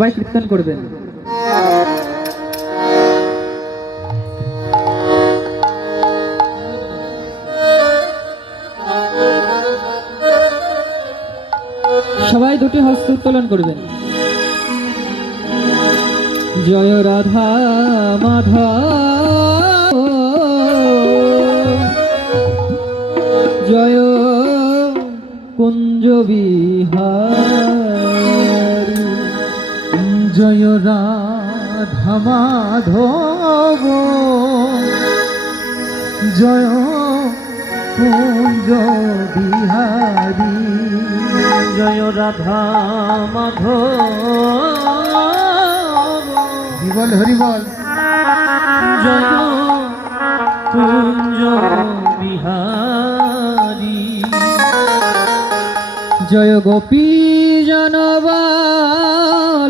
সবাই কীর্তন করবেন। সবাই দুটি হস্ত উত্তোলন করবেন। জয় রাধা মাধা জয় কুঞ্জ বিহারী। জয় রাধা মাধব। জয় কুঞ্জ বিহারী জয় রাধা মাধব। হরিবল হরিবল জয় কুঞ্জ বিহারী জয় গোপী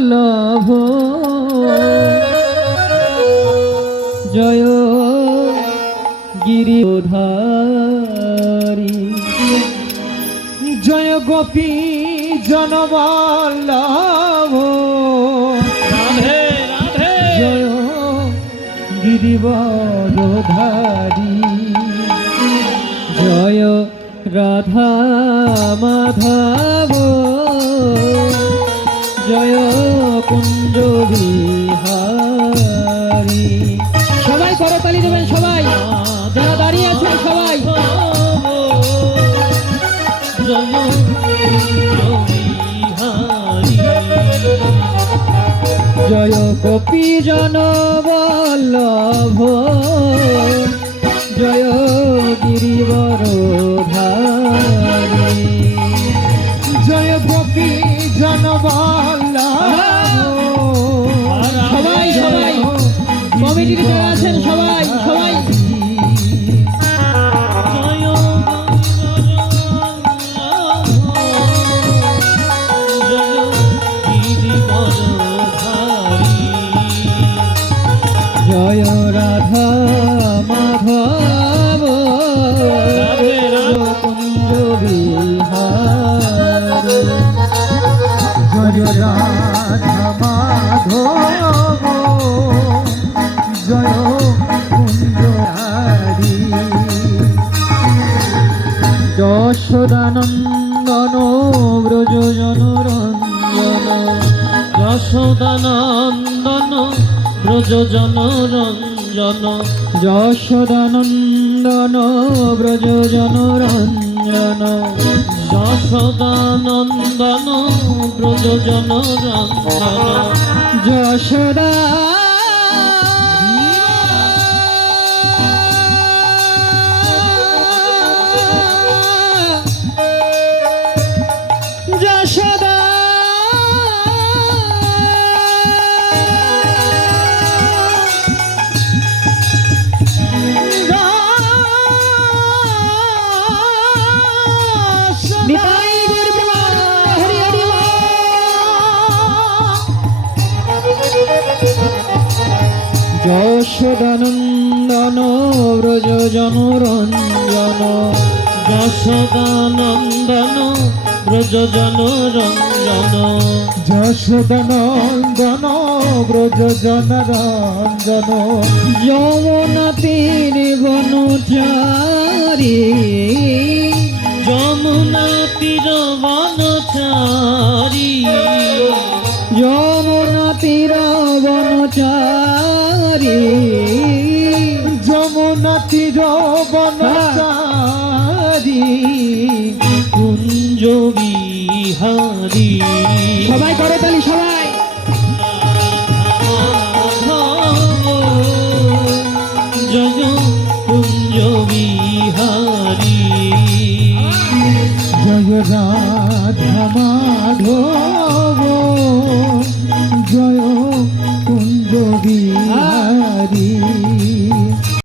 জনবালভ জয় গিরিধারী। জয় গোপী জনবল্লভ রাধে রাধে। জয় গিরিবরধারী। জয় রাধা মাধব। কুঞ্জ বিহারী সবাই করতালি দেবেন সবাই। যারা দাঁড়িয়ে আছেন সবাই। জয় কুঞ্জ বিহারী জয় গোপী জনবল্লভ। জয় গিরিবরধারী। জয় গোপী কমিটির যারা আছেন সবাই সবাই। জয়। যশোদানন্দন ব্রজ জনরঞ্জন যশোদানন্দন ব্রজ জনরঞ্জন যশোদানন্দন ব্রজ জনরঞ্জন যশোদানন্দন ব্রজ জনরঞ্জন যশোদা যশোদানন্দন ব্রজ জনরঞ্জন যশোদানন্দন ব্রজ জনরঞ্জন যশোদানন্দন ব্রজ জনরঞ্জন যমুনা তীর বনচারী যমুনা তীর বনচারী বিহারি কুঞ্জ বিহারি। সবাই করে তালি সবাই। জয় কুঞ্জ বিহারি। জয় রাধা মাধব। জয় কুঞ্জ বিহারি।